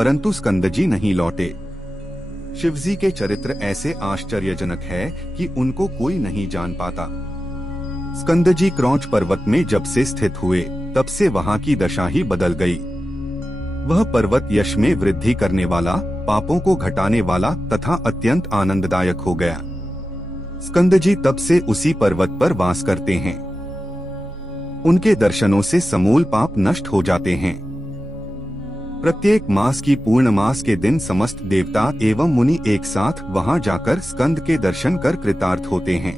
परंतु स्कंदजी नहीं लौटे। शिवजी के चरित्र ऐसे आश्चर्यजनक है कि उनको कोई नहीं जान पाता। स्कंदजी क्रौंच पर्वत में जब से स्थित हुए तब से वहां की दशा ही बदल गई। वह पर्वत यश में वृद्धि करने वाला, पापों को घटाने वाला तथा अत्यंत आनंददायक हो गया। स्कंदजी तब से उसी पर्वत पर वास करते हैं। उनके दर्शनों से समूल पाप नष्ट हो जाते हैं। प्रत्येक मास की पूर्णमास के दिन समस्त देवता एवं मुनि एक साथ वहां जाकर स्कंद के दर्शन कर कृतार्थ होते हैं।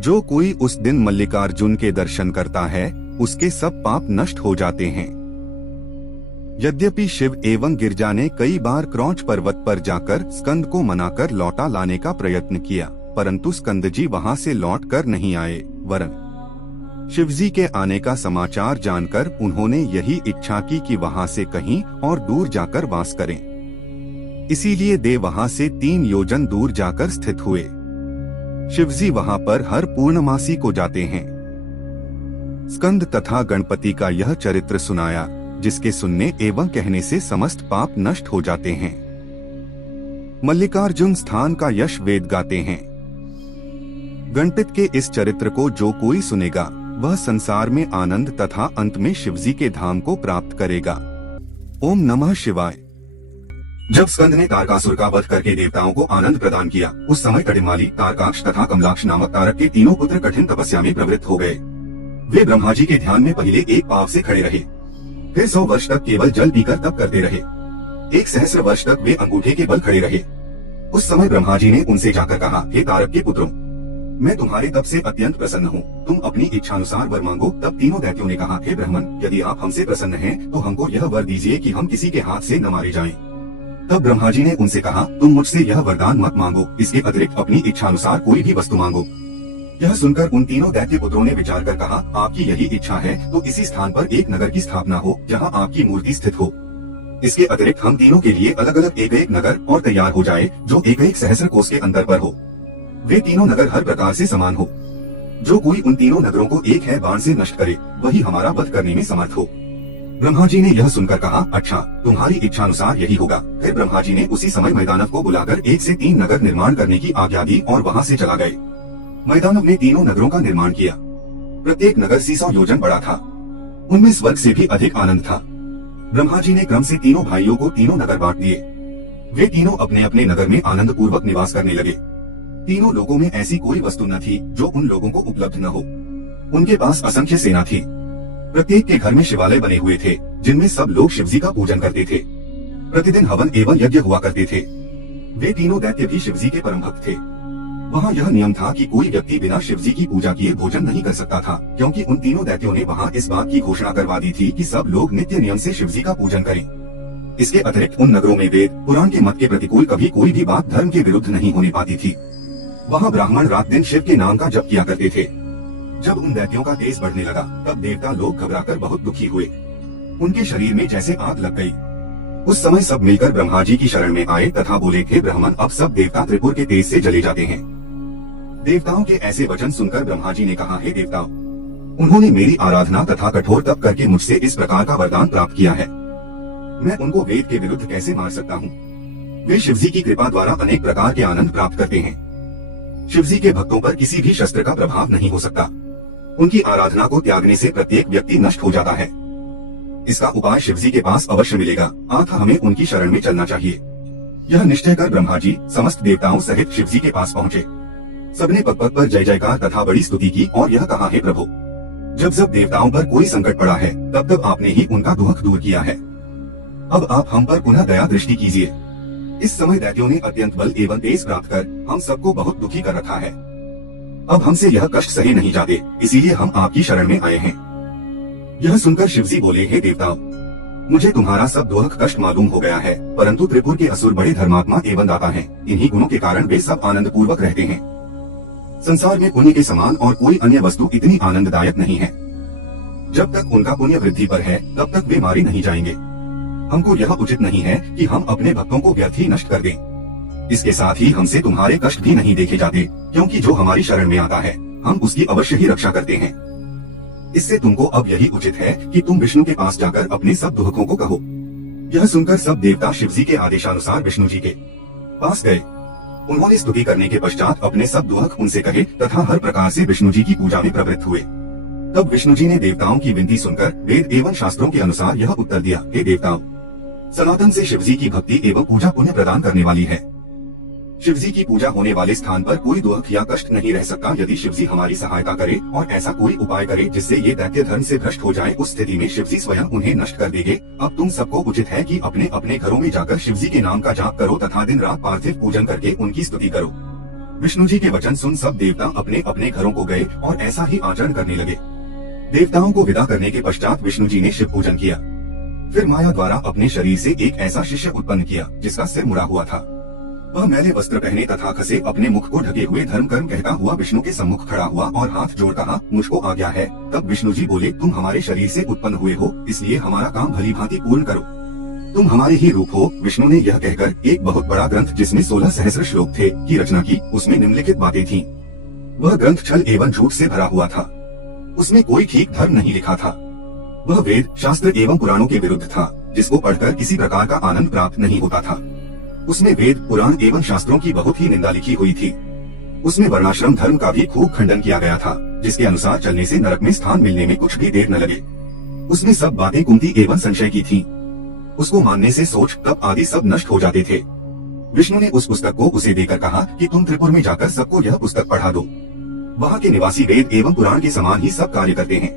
जो कोई उस दिन मल्लिकार्जुन के दर्शन करता है उसके सब पाप नष्ट हो जाते हैं। यद्यपि शिव एवं गिरजा ने कई बार क्रौंच पर्वत पर जाकर स्कंद को मनाकर लौटा लाने का प्रयत्न किया, परंतु स्कंदजी वहां से लौट कर नहीं आए, वरन शिवजी के आने का समाचार जानकर उन्होंने यही इच्छा की कि वहां से कहीं और दूर जाकर वास करें। इसीलिए देव वहां से 3 योजन दूर जाकर स्थित हुए। शिवजी वहां पर हर पूर्णमासी को जाते हैं। स्कंद तथा गणपति का यह चरित्र सुनाया, जिसके सुनने एवं कहने से समस्त पाप नष्ट हो जाते हैं। मल्लिकार्जुन स्थान का यश वेद गाते हैं। गणपति के इस चरित्र को जो कोई सुनेगा वह संसार में आनंद तथा अंत में शिवजी के धाम को प्राप्त करेगा। ओम नमः शिवाय। जब स्कंद ने तारकासुर का वध करके देवताओं को आनंद प्रदान किया, उस समय कटिमाली, तारकाक्ष तथा कमलाक्ष नामक तारक के तीनों पुत्र कठिन तपस्या में प्रवृत्त हो गए। वे ब्रह्मा जी के ध्यान में पहले एक पाव से खड़े रहे, फिर 100 वर्ष तक केवल जल पीकर तप करते रहे। 1,000 वर्ष तक वे अंगूठे के बल खड़े रहे। उस समय ब्रह्मा जी ने उनसे जाकर कहा, हे तारक के पुत्रों, मैं तुम्हारे तप से अत्यंत प्रसन्न हूँ, तुम अपनी इच्छानुसार वर मांगो। तब तीनों दैत्यों ने कहा, हे ब्राह्मण, यदि आप हमसे प्रसन्न हैं, तो हमको यह वर दीजिए कि हम किसी के हाथ से न मारे जाएं। तब ब्रह्मा जी ने उनसे कहा, तुम मुझसे यह वरदान मत मांगो, इसके अतिरिक्त अपनी इच्छानुसार कोई भी वस्तु मांगो। यह सुनकर उन तीनों दैत्य पुत्रों ने विचार कर कहा, आपकी यही इच्छा है तो इसी स्थान पर एक नगर की स्थापना हो जहाँ आपकी मूर्ति स्थित हो। इसके अतिरिक्त हम तीनों के लिए अलग अलग एक नगर और तैयार हो जाए, जो एक 1,000 कोस के अंतर पर हो। वे तीनों नगर हर प्रकार से समान हो। जो कोई उन तीनों नगरों को एक है बाण से नष्ट करे, वही हमारा वध करने में समर्थ हो। ब्रह्मा जी ने यह सुनकर कहा, अच्छा, तुम्हारी इच्छानुसार यही होगा। फिर ब्रह्मा जी ने उसी समय मैदानव को बुलाकर 1 से 3 नगर निर्माण करने की आज्ञा दी और वहाँ से चला गए। मैदानव ने तीनों नगरों का निर्माण किया। प्रत्येक नगर 600 योजन बड़ा था। उनमें स्वर्ग से भी अधिक आनंद था। ब्रह्मा जी ने क्रम से तीनों भाइयों को तीनों नगर बांट दिए। वे तीनों अपने अपने नगर में आनंद पूर्वक निवास करने लगे। तीनों लोगों में ऐसी कोई वस्तु न थी जो उन लोगों को उपलब्ध न हो। उनके पास असंख्य सेना थी। प्रत्येक के घर में शिवालय बने हुए थे, जिनमें सब लोग शिवजी का पूजन करते थे। प्रतिदिन हवन एवं यज्ञ हुआ करते थे। वे तीनों दैत्य भी शिवजी के परम भक्त थे। वहाँ यह नियम था कि कोई व्यक्ति बिना शिवजी की पूजा किए भोजन नहीं कर सकता था, क्योंकि उन तीनों दैत्यों ने वहाँ इस बात की घोषणा करवा दी थी कि सब लोग नित्य नियम से शिवजी का पूजन करें। इसके अतिरिक्त उन नगरों में वेद पुराण के मत के प्रतिकूल कभी कोई भी बात धर्म के विरुद्ध नहीं होने पाती थी। वहाँ ब्राह्मण रात दिन शिव के नाम का जप किया करते थे। जब उन दैत्यों का तेज बढ़ने लगा, तब देवता लोग घबराकर बहुत दुखी हुए। उनके शरीर में जैसे आग लग गई। उस समय सब मिलकर ब्रह्मा जी की शरण में आए तथा बोले, हे ब्राह्मण, अब सब देवता त्रिपुर के तेज से जले जाते हैं। देवताओं के ऐसे वचन सुनकर ब्रह्मा जी ने कहा, हे देवताओं, उन्होंने मेरी आराधना तथा कठोर तप करके मुझसे इस प्रकार का वरदान प्राप्त किया है। मैं उनको वेद के विरुद्ध कैसे मार सकता हूँ? वे शिवजी की कृपा द्वारा अनेक प्रकार के आनंद प्राप्त करते हैं। शिवजी के भक्तों पर किसी भी शस्त्र का प्रभाव नहीं हो सकता। उनकी आराधना को त्यागने से प्रत्येक व्यक्ति नष्ट हो जाता है। इसका उपाय शिवजी के पास अवश्य मिलेगा, अतः हमें उनकी शरण में चलना चाहिए। यह निश्चय कर ब्रह्मा जी समस्त देवताओं सहित शिवजी के पास पहुँचे। सबने पग पग पर जय जयकार तथा बड़ी स्तुति की और यह कहा, हे प्रभु, जब जब देवताओं पर कोई संकट पड़ा है, तब तब आपने ही उनका दुख दूर किया है। अब आप हम पर पुनः दया दृष्टि कीजिए। इस समय दैत्यों ने अत्यंत बल एवं तेज प्राप्त कर हम सबको बहुत दुखी कर रखा है। अब हमसे यह कष्ट सहे नहीं जाते, इसीलिए हम आपकी शरण में आए हैं। यह सुनकर शिवजी बोले, हे देवताओं, मुझे तुम्हारा सब दुख कष्ट मालूम हो गया है, परंतु त्रिपुर के असुर बड़े धर्मात्मा एवं दाता हैं। इन्हीं गुणों के कारण वे सब आनंद पूर्वक रहते हैं। संसार में पुण्य के समान और कोई अन्य वस्तु इतनी आनंददायक नहीं है। जब तक उनका पुण्य वृद्धि पर है, तब तक वे मारे नहीं जाएंगे। हमको यह उचित नहीं है कि हम अपने भक्तों को व्यर्थ ही नष्ट कर दें। इसके साथ ही हमसे तुम्हारे कष्ट भी नहीं देखे जाते, क्योंकि जो हमारी शरण में आता है, हम उसकी अवश्य ही रक्षा करते हैं। इससे तुमको अब यही उचित है कि तुम विष्णु के पास जाकर अपने सब दुखों को कहो। यह सुनकर सब देवता शिवजी के आदेशानुसार विष्णु जी के पास गए। उन्होंने स्तुति करने के पश्चात अपने सब दुख उनसे कहे तथा हर प्रकार से विष्णु जी की पूजा में प्रवृत्त हुए। तब विष्णु जी ने देवताओं की विनती सुनकर वेद एवं शास्त्रों के अनुसार यह उत्तर दिया, हे देवताओं, सनातन से शिवजी की भक्ति एवं पूजा पुण्य प्रदान करने वाली है। शिवजी की पूजा होने वाले स्थान पर कोई दुख या कष्ट नहीं रह सकता यदि शिवजी हमारी सहायता करे और ऐसा कोई उपाय करे जिससे ये दैत्य धर्म से भ्रष्ट हो जाए। उस स्थिति में शिवजी स्वयं उन्हें नष्ट कर देंगे। अब तुम सबको उचित है कि अपने अपने घरों में जाकर शिवजी के नाम का जाप करो तथा दिन रात पार्थिव पूजन करके उनकी स्तुति करो। विष्णु जी के वचन सुन सब देवता अपने अपने घरों को गए और ऐसा ही आचरण करने लगे। देवताओं को विदा करने के पश्चात विष्णु जी ने शिव पूजन किया। फिर माया द्वारा अपने शरीर से एक ऐसा शिष्य उत्पन्न किया जिसका सिर मुड़ा हुआ था। वह मैले वस्त्र पहने तथा खसे अपने मुख को ढके हुए धर्म कर्म कहता हुआ विष्णु के सम्मुख खड़ा हुआ और हाथ जोड़ कहा, मुझको आज्ञा है। तब विष्णु जी बोले, तुम हमारे शरीर से उत्पन्न हुए हो, इसलिए हमारा काम भली भांति पूर्ण करो। तुम हमारे ही रूप हो। विष्णु ने यह कहकर एक बहुत बड़ा ग्रंथ जिसमें 16 सहस्र श्लोक थे की रचना की। उसमें निम्नलिखित बातें थीं। वह ग्रंथ छल एवं झूठ से भरा हुआ था। उसमें कोई ठीक धर्म नहीं लिखा था। वह वेद शास्त्र एवं पुराणों के विरुद्ध था, जिसको पढ़कर किसी प्रकार का आनंद प्राप्त नहीं होता था। उसमें वेद पुराण एवं शास्त्रों की बहुत ही निंदा लिखी हुई थी। उसमें वर्णाश्रम धर्म का भी खूब खंडन किया गया था, जिसके अनुसार चलने से नरक में स्थान मिलने में कुछ भी देर न लगे। उसमें सब बातें कुंती एवं संशय की थीं। उसको मानने से सोच तप आदि सब नष्ट हो जाते थे। विष्णु ने उस पुस्तक को उसे देकर कहा कि तुम त्रिपुर में जाकर सबको यह पुस्तक पढ़ा दो। वहाँ के निवासी वेद एवं पुराण के समान ही सब कार्य करते हैं,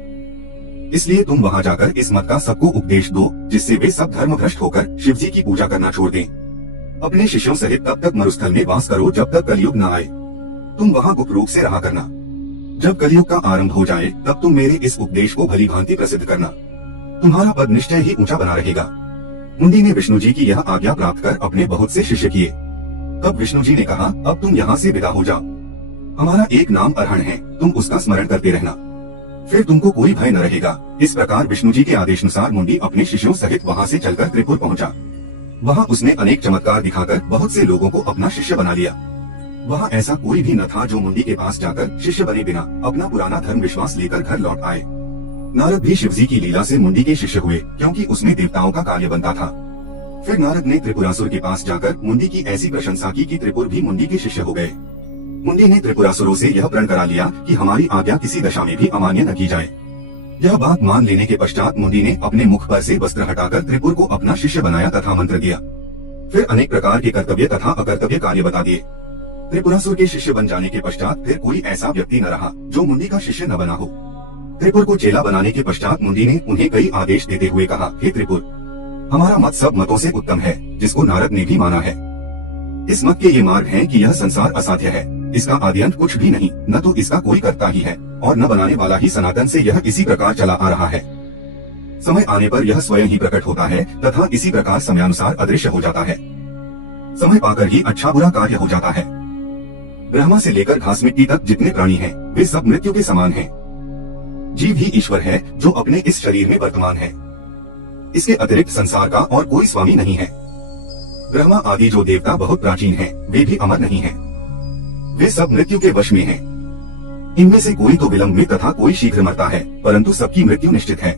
इसलिए तुम वहाँ जाकर इस मत का सबको उपदेश दो, जिससे वे सब धर्म भ्रष्ट होकर शिवजी की पूजा करना छोड़ दें। अपने शिष्यों सहित तब तक मरुस्थल में वास करो जब तक कलयुग न आए। तुम वहाँ गुप्त रूप से रहा करना। जब कलयुग का आरंभ हो जाए तब तुम मेरे इस उपदेश को भली भांति प्रसिद्ध करना। तुम्हारा पद निश्चय ही ऊंचा बना रहेगा। मुंडी ने विष्णु जी की यह आज्ञा प्राप्त कर अपने बहुत से शिष्य किए। तब विष्णु जी ने कहा, अब तुम यहाँ से विदा हो जाओ। हमारा एक नाम अरहण है, तुम उसका स्मरण करते रहना, फिर तुमको कोई भय न रहेगा। इस प्रकार विष्णु जी के आदेशानुसार मुंडी अपने शिष्यों सहित वहाँ से चलकर त्रिपुर पहुँचा। वहाँ उसने अनेक चमत्कार दिखाकर बहुत से लोगों को अपना शिष्य बना लिया। वहाँ ऐसा कोई भी न था जो मुंडी के पास जाकर शिष्य बने बिना अपना पुराना धर्म विश्वास लेकर घर लौट आए। नारद भी शिवजी की लीला से मुंडी के शिष्य हुए, क्योंकि उसमें देवताओं का कार्य बनता था। फिर नारद ने त्रिपुरासुर के पास जाकर मुंडी की ऐसी प्रशंसा की कि त्रिपुर भी मुंडी के शिष्य हो गए। मुंडी ने त्रिपुरासुरों से यह प्रण करा लिया कि हमारी आज्ञा किसी दशा में भी अमान्य न की जाए। यह बात मान लेने के पश्चात मुंडी ने अपने मुख पर से वस्त्र हटाकर त्रिपुर को अपना शिष्य बनाया तथा मंत्र दिया। फिर अनेक प्रकार के कर्तव्य तथा अकर्तव्य कार्य बता दिए। त्रिपुरासुर के शिष्य बन जाने के पश्चात फिर कोई ऐसा व्यक्ति न रहा जो मुंडी का शिष्य न बना हो। त्रिपुर को चेला बनाने के पश्चात मुंडी ने उन्हें कई आदेश देते हुए कहा, हे त्रिपुर, हमारा मत सब मतों से उत्तम है, जिसको नारद ने भी माना है। इस मत के ये मार्ग हैं कि यह संसार असाध्य है, इसका आद्यंत कुछ भी नहीं, न तो इसका कोई कर्ता ही है और न बनाने वाला ही सनातन से यह इसी प्रकार चला आ रहा है। समय आने पर यह स्वयं ही प्रकट होता है तथा इसी प्रकार समयानुसार अदृश्य हो जाता है। समय पाकर ही अच्छा बुरा कार्य हो जाता है। ब्रह्मा से लेकर घास मिट्टी तक जितने प्राणी हैं, वे सब मृत्यु के समान हैं। जीव ही ईश्वर है जो अपने इस शरीर में वर्तमान है। इसके अतिरिक्त संसार का और कोई स्वामी नहीं है। ब्रह्मा आदि जो देवता बहुत प्राचीन हैं, वे भी अमर नहीं हैं। वे सब मृत्यु के वश में हैं। इनमें से कोई तो विलंब में तथा कोई शीघ्र मरता है, परंतु सबकी मृत्यु निश्चित है।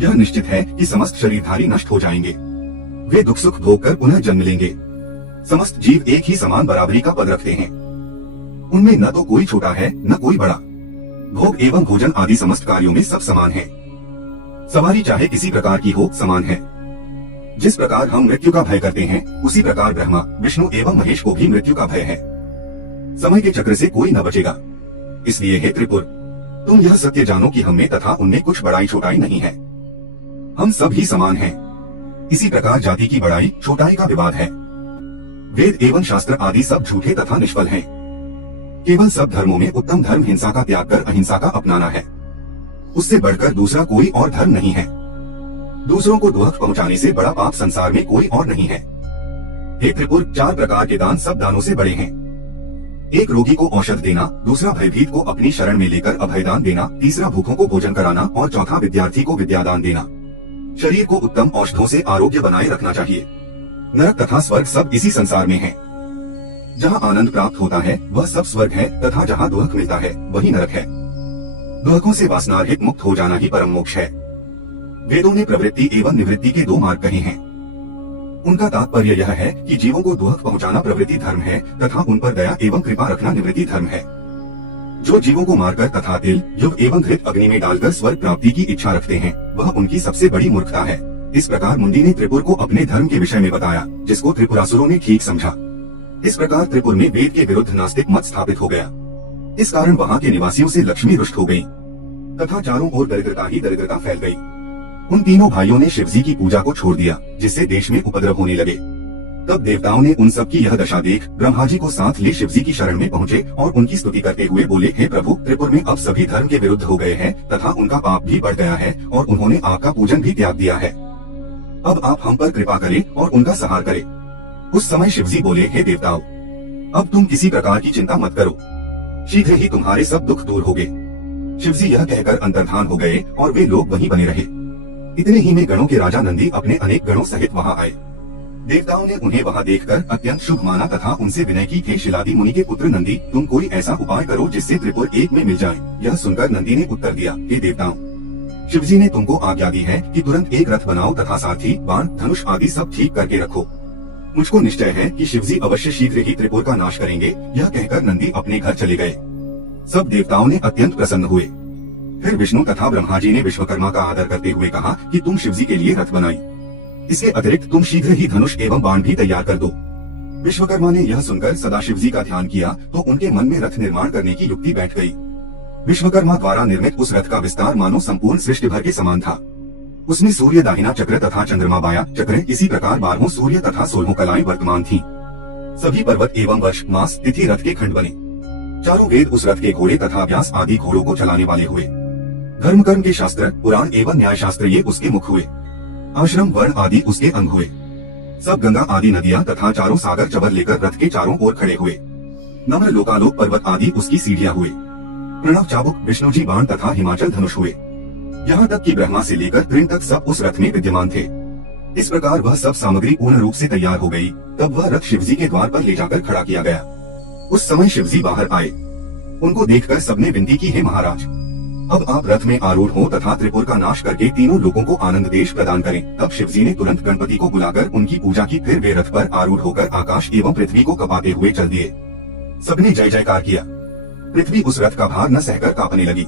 यह निश्चित है कि समस्त शरीरधारी नष्ट हो जाएंगे। वे दुख सुख भोग कर पुनः जन्म लेंगे। समस्त जीव एक ही समान बराबरी का पद रखते हैं। उनमें न तो कोई छोटा है न कोई बड़ा। भोग एवं भोजन आदि समस्त कार्यों में सब समान है। सवारी चाहे किसी प्रकार की हो, समान है। जिस प्रकार हम मृत्यु का भय करते हैं, उसी प्रकार ब्रह्मा, विष्णु एवं महेश को भी मृत्यु का भय है। समय के चक्र से कोई न बचेगा। इसलिए हे त्रिपुर, तुम यह सत्य जानो कि हमें तथा उनमें कुछ बड़ाई छोटाई नहीं है। हम सब ही समान हैं। इसी प्रकार जाति की बड़ाई छोटाई का विवाद है। वेद एवं शास्त्र आदि सब झूठे तथा निष्फल हैं। केवल सब धर्मों में उत्तम धर्म हिंसा का त्याग कर अहिंसा का अपनाना है। उससे बढ़कर दूसरा कोई और धर्म नहीं है। दूसरों को दुख पहुंचाने से बड़ा पाप संसार में कोई और नहीं है। हे त्रिपुर, 4 प्रकार के दान सब दानों से बड़े हैं। एक रोगी को औषध देना, दूसरा भयभीत को अपनी शरण में लेकर अभयदान देना, तीसरा भूखों को भोजन कराना और चौथा विद्यार्थी को विद्यादान देना। शरीर को उत्तम औषधों से आरोग्य बनाए रखना चाहिए। नरक तथा स्वर्ग सब इसी संसार में है। जहाँ आनंद प्राप्त होता है वह सब स्वर्ग है तथा जहाँ दुख मिलता है वही नरक है। दुखों से वासनारहित मुक्त हो जाना ही परम मोक्ष है। वेदों ने प्रवृत्ति एवं निवृत्ति के 2 मार्ग कहे हैं। उनका तात्पर्य यह है कि जीवों को दुख पहुंचाना प्रवृत्ति धर्म है तथा उन पर दया एवं कृपा रखना निवृत्ति धर्म है। जो जीवों को मारकर तथा तिल युग एवं घृत अग्नि में डालकर स्वर्ग प्राप्ति की इच्छा रखते हैं वह उनकी सबसे बड़ी मूर्खता है। इस प्रकार मुंडी ने त्रिपुर को अपने धर्म के विषय में बताया, जिसको त्रिपुरासुरों ने ठीक समझा। इस प्रकार त्रिपुर में वेद के विरुद्ध नास्तिक मत स्थापित हो गया। इस कारण वहाँ के निवासियों से लक्ष्मी रुष्ट हो गई तथा चारों ओर दरिद्रता ही दरिद्रता फैल गई। उन तीनों भाइयों ने शिवजी की पूजा को छोड़ दिया, जिससे देश में उपद्रव होने लगे। तब देवताओं ने उन सब की यह दशा देख ब्रह्मा जी को साथ ले शिवजी की शरण में पहुँचे और उनकी स्तुति करते हुए बोले, हे प्रभु, त्रिपुर में अब सभी धर्म के विरुद्ध हो गए हैं तथा उनका पाप भी बढ़ गया है और उन्होंने आपका पूजन भी त्याग दिया है। अब आप हम पर कृपा करें और उनका सहार करें। उस समय शिवजी बोले, हे देवताओं, अब तुम किसी प्रकार की चिंता मत करो, शीघ्र ही तुम्हारे सब दुख दूर होंगे। शिवजी यह कहकर अंतर्धान हो गए और वे लोग वहीं बने रहे। इतने ही में गणों के राजा नंदी अपने अनेक गणों सहित वहां आए। देवताओं ने उन्हें वहां देखकर अत्यंत शुभ माना तथा उनसे विनय की, हे शिलादि मुनि के पुत्र नंदी, तुम कोई ऐसा उपाय करो जिससे त्रिपुर एक में मिल जाए। यह सुनकर नंदी ने उत्तर दिया, हे देवताओं, शिवजी ने तुमको आज्ञा दी है कि तुरंत एक रथ बनाओ तथा सारथी, बाण, धनुष आदि सब ठीक करके रखो। मुझको निश्चय है कि शिवजी अवश्य शीघ्र ही त्रिपुर का नाश करेंगे। यह कहकर नंदी अपने घर चले गए। सब देवताओं ने अत्यंत प्रसन्न हुए। फिर विष्णु तथा ब्रह्मा जी ने विश्वकर्मा का आदर करते हुए कहा कि तुम शिवजी के लिए रथ बनाई, इसके अतिरिक्त तुम शीघ्र ही धनुष एवं बाण भी तैयार कर दो। विश्वकर्मा ने यह सुनकर सदा शिवजी का ध्यान किया तो उनके मन में रथ निर्माण करने की युक्ति बैठ गई। विश्वकर्मा द्वारा निर्मित उस रथ का विस्तार मानो संपूर्ण सृष्टि भर के समान था। उसमें सूर्य दाहिना चक्र तथा चंद्रमा बाया चक्र, इसी प्रकार 12 सूर्य तथा 16 कलाएं वर्तमान थीं। सभी पर्वत एवं वर्ष, मास, तिथि रथ के खंड बने। चारों वेद उस रथ के घोड़े तथा व्यास आदि घोड़ों को चलाने वाले हुए। धर्म कर्म के शास्त्र, पुराण एवं न्याय शास्त्र ये उसके मुख हुए। आश्रम वर्ण आदि उसके अंग हुए। सब गंगा आदि नदियां तथा चारों सागर चबर लेकर रथ के चारों ओर खड़े हुए। नम्र लोकालोक पर्वत आदि उसकी सीढ़ियां हुए। प्रणव चाबुक, विष्णु जी बाण तथा हिमाचल धनुष हुए। यहाँ तक कि ब्रह्मा से लेकर तृण तक सब उस रथ में विद्यमान थे। इस प्रकार वह सब सामग्री पूर्ण रूप से तैयार हो गई। तब वह रथ शिवजी के द्वार पर ले जाकर खड़ा किया गया। उस समय शिवजी बाहर आए। उनको देखकर सबने विनती की, हे महाराज, अब आप रथ में आरूढ़ हो तथा त्रिपुर का नाश करके तीनों लोगों को आनंद देश प्रदान करें। तब शिवजी ने तुरंत गणपति को बुलाकर उनकी पूजा की। फिर वे रथ पर आरूढ़ होकर आकाश एवं पृथ्वी को कपाते हुए चल दिए। सबने जय जयकार किया। पृथ्वी उस रथ का भार न सहकर कांपने लगी।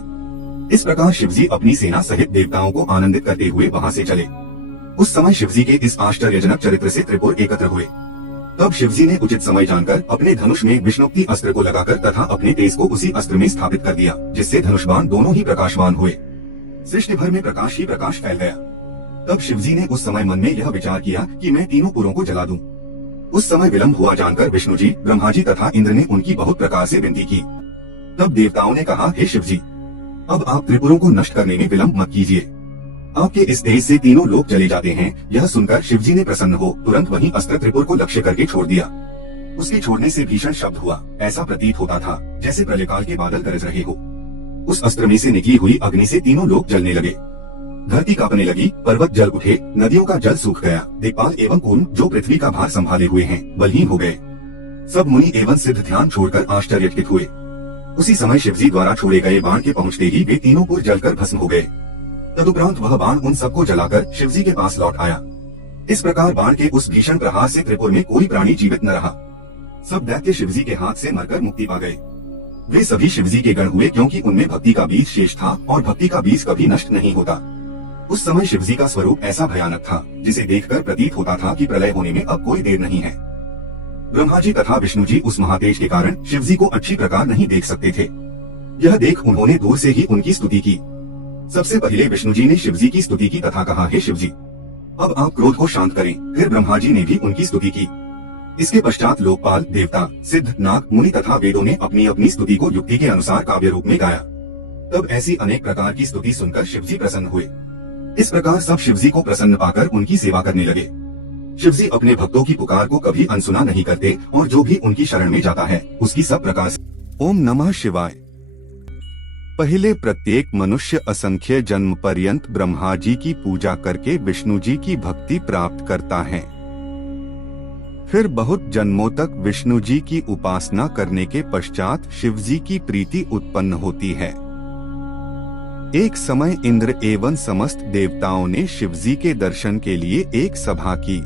इस प्रकार शिवजी अपनी सेना सहित देवताओं को आनंदित करते हुए वहां से चले। उस समय शिवजी के इस आश्चर्यजनक चरित्र से त्रिपुर एकत्र हुए। तब शिवजी ने उचित समय जानकर अपने धनुष में विष्णुक्ति अस्त्र को लगाकर तथा अपने तेज को उसी अस्त्र में स्थापित कर दिया, जिससे धनुष्बाण दोनों ही प्रकाशवान हुए। सृष्टि भर में प्रकाश ही प्रकाश फैल गया। तब शिवजी ने उस समय मन में यह विचार किया कि मैं तीनों पुरों को जला दूं। उस समय विलंब हुआ जानकर विष्णु जी, ब्रह्मा जी तथा इंद्र ने उनकी बहुत प्रकार से विनती की। तब देवताओं ने कहा, हे शिवजी, अब आप त्रिपुरों को नष्ट करने में विलंब मत कीजिए। आपके इस तेज से तीनों लोग चले जाते हैं। यह सुनकर शिवजी ने प्रसन्न हो तुरंत वही अस्त्र त्रिपुर को लक्ष्य करके छोड़ दिया। उसके छोड़ने से भीषण शब्द हुआ। ऐसा प्रतीत होता था जैसे प्रलयकाल के बादल गरज रहे हो। उस अस्त्र में से निकली हुई अग्नि से तीनों लोग जलने लगे। धरती कांपने लगी, पर्वत जल उठे, नदियों का जल सूख गया। दिक्पाल एवं कूर्म जो पृथ्वी का भार संभाले हुए हैं बलहीन हो गए। सब मुनि एवं सिद्ध ध्यान छोड़कर आश्चर्यचकित हुए। उसी समय शिवजी द्वारा छोड़े गए बाण के पहुँचते ही वे तीनों पुर जलकर भस्म हो गए। तदुपरांत वह बाण उन सबको जलाकर शिवजी के पास लौट आया। इस प्रकार बाण के उस भीषण प्रहार से त्रिपुर में कोई प्राणी जीवित न रहा। सब दैत्य शिवजी के हाथ से मरकर मुक्ति पा गए। वे सभी शिवजी के गण हुए, क्योंकि उनमें भक्ति का बीज शेष था और भक्ति का बीज कभी नष्ट नहीं होता। उस समय शिवजी का स्वरूप ऐसा भयानक था जिसे देखकर प्रतीत होता था कि प्रलय होने में अब कोई देर नहीं है। ब्रह्मा जी तथा विष्णु जी उस महातेज के कारण शिवजी को अच्छी प्रकार नहीं देख सकते थे। यह देख उन्होंने दूर से ही उनकी स्तुति की। सबसे पहले विष्णु जी ने शिवजी की स्तुति की तथा कहा, हे शिवजी, अब आप क्रोध को शांत करें। फिर ब्रह्मा जी ने भी उनकी स्तुति की। इसके पश्चात लोकपाल, देवता, सिद्ध, नाग, मुनि तथा वेदों ने अपनी अपनी स्तुति को युक्ति के अनुसार काव्य रूप में गाया। तब ऐसी अनेक प्रकार की स्तुति सुनकर शिवजी प्रसन्न हुए। इस प्रकार सब शिवजी को प्रसन्न पाकर उनकी सेवा करने लगे। शिवजी अपने भक्तों की पुकार को कभी अनसुना नहीं करते और जो भी उनकी शरण में जाता है उसकी सब प्रकार से। ओम नमः शिवाय। पहले प्रत्येक मनुष्य असंख्य जन्म पर्यंत ब्रह्मा जी की पूजा करके विष्णु जी की भक्ति प्राप्त करता है। फिर बहुत जन्मों तक विष्णु जी की उपासना करने के पश्चात शिव जी की प्रीति उत्पन्न होती है। एक समय इंद्र एवं समस्त देवताओं ने शिव जी के दर्शन के लिए एक सभा की।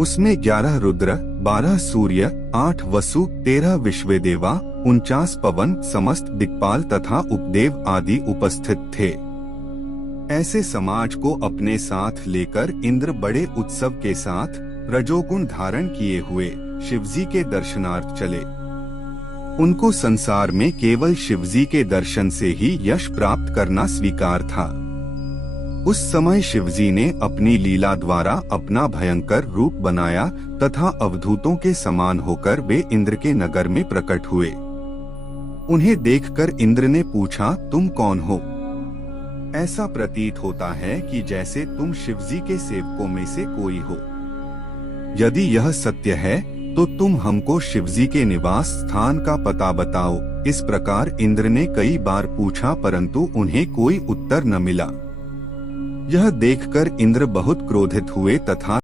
उसमें 11 रुद्र, 12 सूर्य, 8 वसु, 13 विश्वदेवा, 49 पवन, समस्त दिक्पाल तथा उपदेव आदि उपस्थित थे। ऐसे समाज को अपने साथ लेकर इंद्र बड़े उत्सव के साथ रजोगुण धारण किए हुए शिवजी के दर्शनार्थ चले। उनको संसार में केवल शिवजी के दर्शन से ही यश प्राप्त करना स्वीकार था। उस समय शिवजी ने अपनी लीला द्वारा अपना भयंकर रूप बनाया तथा अवधूतों के समान होकर वे इंद्र के नगर में प्रकट हुए। उन्हें देखकर इंद्र ने पूछा, तुम कौन हो? ऐसा प्रतीत होता है कि जैसे तुम शिवजी के सेवकों में से कोई हो। यदि यह सत्य है तो तुम हमको शिवजी के निवास स्थान का पता बताओ। इस प्रकार इंद्र ने कई बार पूछा परंतु उन्हें कोई उत्तर न मिला। यह देखकर इंद्र बहुत क्रोधित हुए तथा